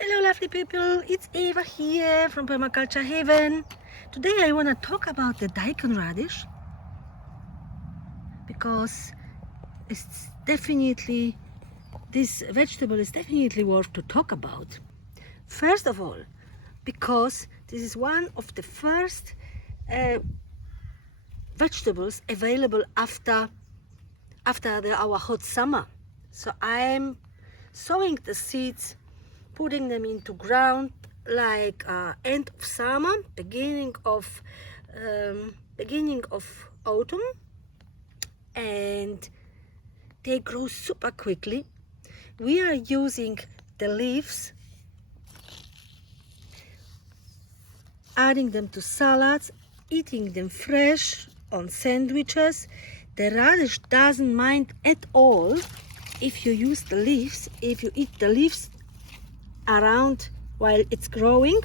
Hello lovely people, it's Eva here from Permaculture Haven. Today I want to talk about the Daikon radish because this vegetable is definitely worth to talk about. First of all, because this is one of the first vegetables available after our hot summer. So I'm sowing the seeds, putting them into ground like end of summer, beginning of autumn, and they grow super quickly. We are using the leaves, adding them to salads, eating them fresh on sandwiches. The radish doesn't mind at all if you use the leaves, if you eat the leaves around while it's growing.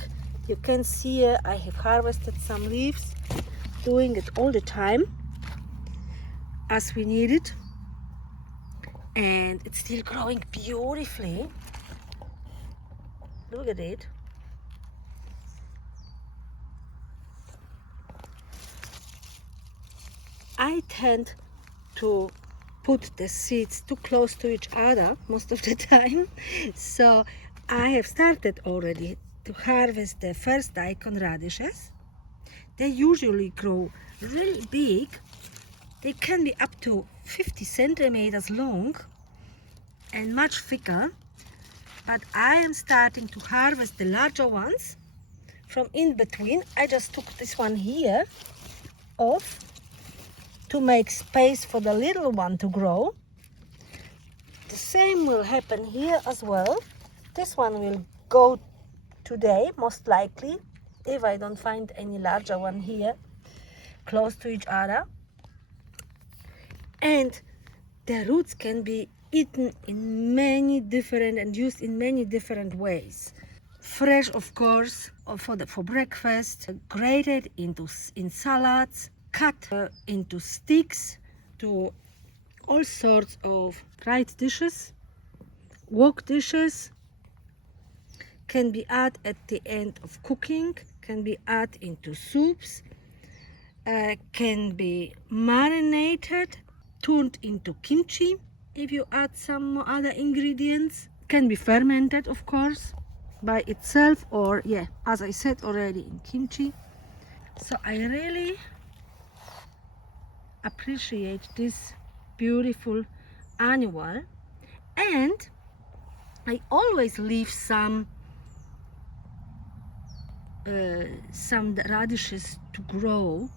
You can see here I have harvested some leaves, doing it all the time as we need it, and it's still growing beautifully. Look at it. I tend to put the seeds too close to each other most of the time, so I have started already to harvest the first Daikon radishes. They usually grow really big. They can be up to 50 centimeters long and much thicker, but I am starting to harvest the larger ones from in between. I just took this one here off to make space for the little one to grow. The same will happen here as well. This one will go today, most likely, if I don't find any larger one here close to each other. And the roots can be eaten in many different and used in many different ways. Fresh, of course, or for breakfast, grated in salads, cut into sticks, to all sorts of fried dishes, wok dishes. Can be added at the end of cooking, can be added into soups, can be marinated, turned into kimchi if you add some other ingredients. Can be fermented, of course, by itself, or as I said already, in kimchi. So I really appreciate this beautiful annual, and I always leave some radishes to grow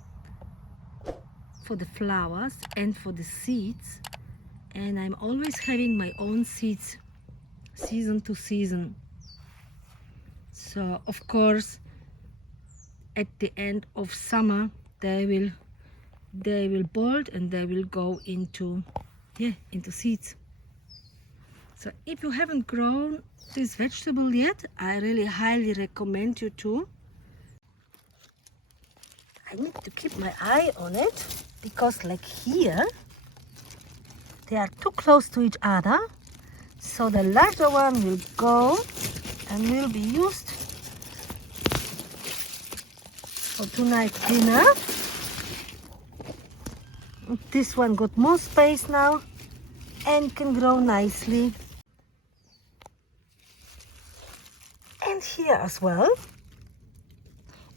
for the flowers and for the seeds, and I'm always having my own seeds season to season. So of course at the end of summer they will bolt and they will go into seeds. So if you haven't grown this vegetable yet, I really highly recommend you to. I need to keep my eye on it because like here they are too close to each other, so the larger one will go and will be used for tonight's dinner. This one got more space now and can grow nicely. And here as well.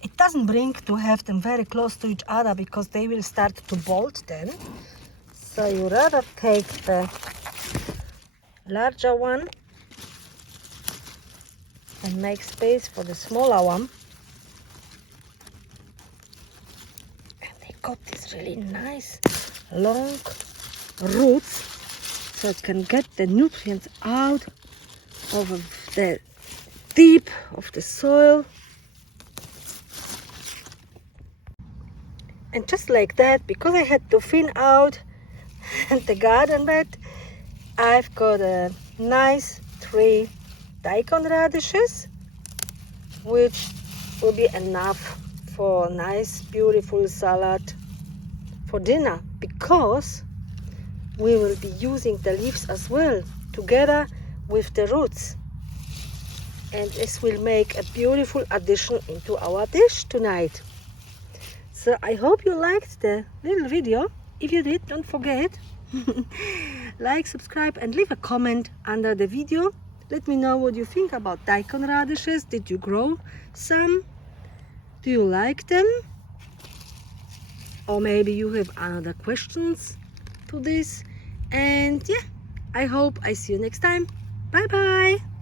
It doesn't bring to have them very close to each other because they will start to bolt then. So you rather take the larger one and make space for the smaller one. And they got these really nice long roots, so it can get the nutrients out of the deep of the soil. And just like that, because I had to thin out the garden bed, I've got a nice 3 Daikon radishes, which will be enough for a nice beautiful salad for dinner, because we will be using the leaves as well together with the roots. and this will make a beautiful addition into our dish tonight. So I hope you liked the little video. If you did, don't forget like, subscribe and leave a comment under the video. Let me know what you think about daikon radishes. Did you grow some? Do you like them? Or maybe you have other questions to this. And yeah, I hope I see you next time. Bye bye.